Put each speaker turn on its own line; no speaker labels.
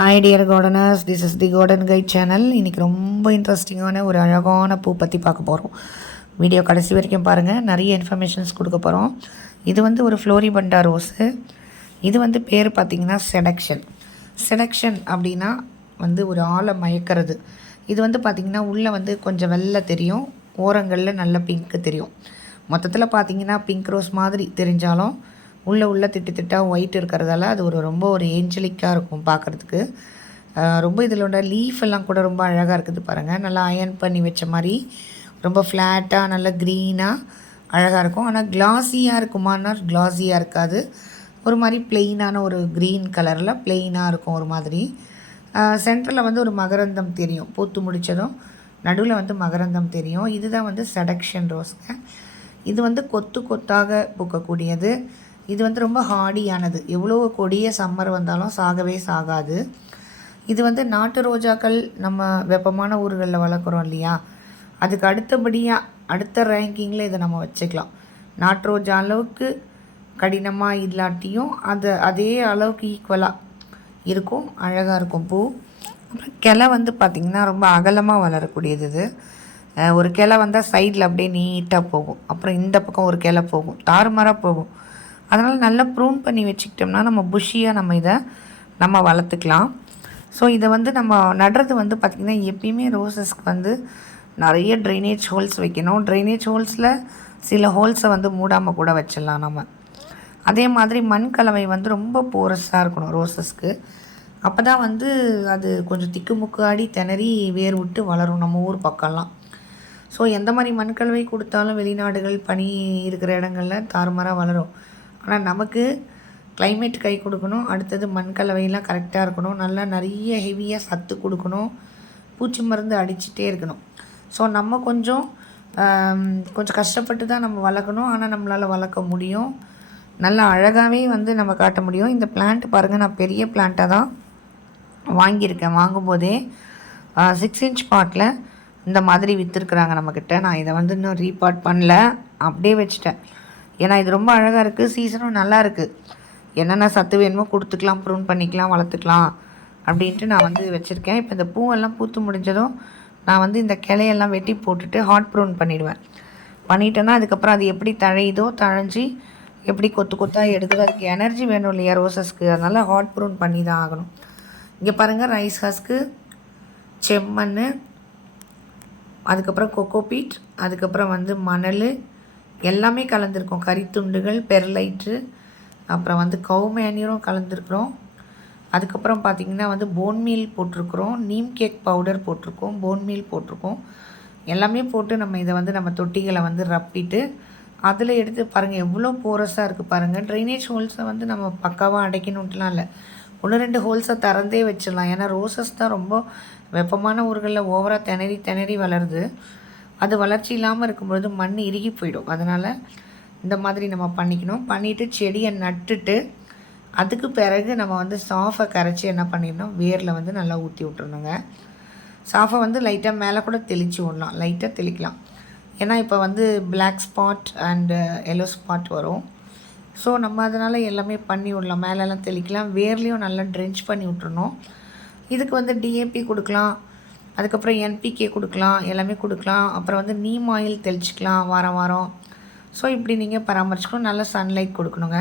Hi dear gardeners this is the garden guide channel இன்றைக்கி ரொம்ப இன்ட்ரெஸ்டிங்கான ஒரு அழகான பூ பற்றி பார்க்க போகிறோம் வீடியோ கடைசி வரைக்கும் பாருங்கள் நிறைய இன்ஃபர்மேஷன்ஸ் கொடுக்க போகிறோம் இது வந்து ஒரு ஃப்ளோரிபண்டா ரோஸு இது வந்து பேர் பார்த்திங்கன்னா செடக்ஷன் செடக்ஷன் அப்படின்னா வந்து ஒரு ஆளை மயக்கிறது. இது வந்து பார்த்திங்கன்னா உள்ளே வந்து கொஞ்சம் வெள்ளை தெரியும். ஓரங்களில் நல்ல பிங்க்கு தெரியும். மொத்தத்தில் பார்த்தீங்கன்னா பிங்க் ரோஸ் மாதிரி தெரிஞ்சாலும் உள்ளே உள்ளே திட்டு திட்டாக ஒயிட் இருக்கிறதால அது ஒரு ரொம்ப ஒரு ஏஞ்சலிக்காக இருக்கும் பார்க்குறதுக்கு ரொம்ப இதிலோட லீஃப் எல்லாம் கூட ரொம்ப அழகாக இருக்குது பாருங்கள் நல்லா அயன் பண்ணி வச்ச மாதிரி ரொம்ப ஃப்ளாட்டாக நல்லா க்ரீனாக அழகாக இருக்கும். ஆனால் கிளாஸியாக இருக்குமானா கிளாஸியாக இருக்காது. ஒரு மாதிரி பிளெயினான ஒரு க்ரீன் கலரில் பிளெயினாக இருக்கும் ஒரு மாதிரி. சென்டரில் வந்து ஒரு மகரந்தம் தெரியும். பூத்து முடித்ததும் நடுவில் வந்து மகரந்தம் தெரியும். இதுதான் வந்து செடக்ஷன் ரோஸுங்க இது வந்து கொத்து கொத்தாக பூக்கக்கூடியது. இது வந்து ரொம்ப ஹார்டியானது எவ்வளோ கொடிய சம்மர் வந்தாலும் சாகவே சாகாது. இது வந்து நாட்டு ரோஜாக்கள் நம்ம வெப்பமான ஊர்களில் வளர்க்குறோம் இல்லையா? அதுக்கு அடுத்தபடியாக அடுத்த ரேங்கிங்கில் இதை நம்ம வச்சுக்கலாம். நாட்டு ரோஜா அளவுக்கு கடினமாக இல்லாட்டியும் அது அதே அளவுக்கு ஈக்குவலாக இருக்கும் அழகாக இருக்கும். பூ அப்புறம் கிளை வந்து பார்த்திங்கன்னா ரொம்ப அகலமாக வளரக்கூடியது இது. ஒரு கிளை வந்தால் சைடில் அப்படியே நீட்டாக போகும். அப்புறம் இந்த பக்கம் ஒரு கிளை போகும். தாறுமாறாக போகும். அதனால் நல்லா ப்ரூன் பண்ணி வச்சுக்கிட்டோம்னா நம்ம புஷியாக நம்ம இதை நம்ம வளர்த்துக்கலாம். ஸோ இதை வந்து நம்ம நடுறது வந்து பார்த்திங்கன்னா எப்பயுமே ரோசஸ்க்கு வந்து நிறைய ட்ரைனேஜ் ஹோல்ஸ் வைக்கணும். ட்ரைனேஜ் ஹோல்ஸில் சில ஹோல்ஸை வந்து மூடாமல் கூட வச்சிடலாம் நம்ம. அதே மாதிரி மண் கலவை வந்து ரொம்ப போரஸாக இருக்கணும் ரோசஸ்க்கு அப்போ தான் வந்து அது கொஞ்சம் திக்குமுக்காடி திணறி வேர் விட்டு வளரும் நம்ம ஊர் பக்கம்லாம். ஸோ எந்த மாதிரி மண்கலவை கொடுத்தாலும் வெளிநாடுகள் பனி இருக்கிற இடங்களில் தாறுமாறாக வளரும். ஆனால் நமக்கு கிளைமேட் கை கொடுக்கணும். அடுத்தது மண் கலவையெல்லாம் கரெக்டாக இருக்கணும். நல்லா நிறைய ஹெவியாக சத்து கொடுக்கணும். பூச்சி மருந்து அடிச்சுட்டே இருக்கணும். ஸோ நம்ம கொஞ்சம் கொஞ்சம் கஷ்டப்பட்டு தான் நம்ம வளர்க்கணும். ஆனால் நம்மளால் வளர்க்க முடியும். நல்லா அழகாகவே வந்து நம்ம காட்ட முடியும். இந்த பிளான்ட் பாருங்கள் நான் பெரிய பிளான்ட்டாக தான் வாங்கியிருக்கேன். வாங்கும்போதே சிக்ஸ் இன்ச் பாட்டில் இந்த மாதிரி விற்றுருக்குறாங்க நம்மக்கிட்ட நான் இதை வந்து இன்னும் ரீபார்ட் பண்ணல. அப்படியே வச்சுட்டேன். ஏன்னா இது ரொம்ப அழகாக இருக்குது சீசனும் நல்லா இருக்குது என்னென்ன சத்து வேணுமோ கொடுத்துக்கலாம் ப்ரூன் பண்ணிக்கலாம் வளர்த்துக்கலாம் அப்படின்ட்டு நான் வந்து வச்சுருக்கேன். இப்போ இந்த பூவெல்லாம் பூத்து முடிஞ்சதும் நான் வந்து இந்த கிளையெல்லாம் வெட்டி போட்டுட்டு ஹாட் ப்ரூன் பண்ணிவிடுவேன் பண்ணிட்டேன்னா அதுக்கப்புறம் அது எப்படி தழையுதோ தழைஞ்சி எப்படி கொத்து கொத்தாக எடுக்குதோ அதுக்கு எனர்ஜி வேணும் இல்லையா ரோசஸ்க்கு அதனால் ஹாட் ப்ரூன் பண்ணி தான் ஆகணும். இங்கே பாருங்கள் ரைஸ் ஹாஸ்க்கு செம்மண் அதுக்கப்புறம் கொக்கோபீட் அதுக்கப்புறம் வந்து மணல் எல்லாமே கலந்துருக்கோம். கறித்துண்டுகள் பெர்லைட்டு அப்புறம் வந்து கவு மேனியரும் கலந்துருக்குறோம். அதுக்கப்புறம் பார்த்திங்கன்னா வந்து போன் மீல் போட்டிருக்குறோம். நீம் கேக் பவுடர் போட்டிருக்கோம். போன் மீல் போட்டிருக்கோம். எல்லாமே போட்டு நம்ம இதை வந்து நம்ம தொட்டிகளை வந்து ரப்பிட்டு அதில் எடுத்து பாருங்கள் எவ்வளோ போரஸாக இருக்குது பாருங்கள் ட்ரைனேஜ் ஹோல்ஸை வந்து நம்ம பக்காவாக அடைக்கணுன்ட்டுலாம் இல்லை. ஒன்று ரெண்டு ஹோல்ஸை திறந்தே வச்சிடலாம். ஏன்னா ரோசஸ் தான் ரொம்ப வெப்பமான ஊர்களில் ஓவராக திணறி திணறி வளருது. அது வளர்ச்சி இல்லாமல் இருக்கும்பொழுது மண் இறுகி போயிடும். அதனால் இந்த மாதிரி நம்ம பண்ணிக்கணும். பண்ணிவிட்டு செடியை நட்டுட்டு அதுக்கு பிறகு நம்ம வந்து சாஃபை கரைச்சி என்ன பண்ணிடணும்? வேரில் வந்து நல்லா ஊற்றி விட்ருணுங்க சாஃபை வந்து லைட்டாக மேலே கூட தெளித்து விடலாம். லைட்டாக தெளிக்கலாம். ஏன்னா இப்போ வந்து black spot and yellow spot வரும். ஸோ நம்ம அதனால் எல்லாமே பண்ணி விடலாம். மேலெல்லாம் தெளிக்கலாம். வேர்லேயும் நல்லா ட்ரென்ச் பண்ணி விட்ருணும் இதுக்கு வந்து டிஏபி கொடுக்கலாம். அதுக்கப்புறம் என்பிகே கொடுக்கலாம் எல்லாமே கொடுக்கலாம். அப்புறம் வந்து நீம் ஆயில் தெளிச்சிக்கலாம் வாரம் வாரம். ஸோ இப்படி நீங்கள் பராமரிச்சுக்கணும். நல்லா சன்லைட் கொடுக்கணுங்க.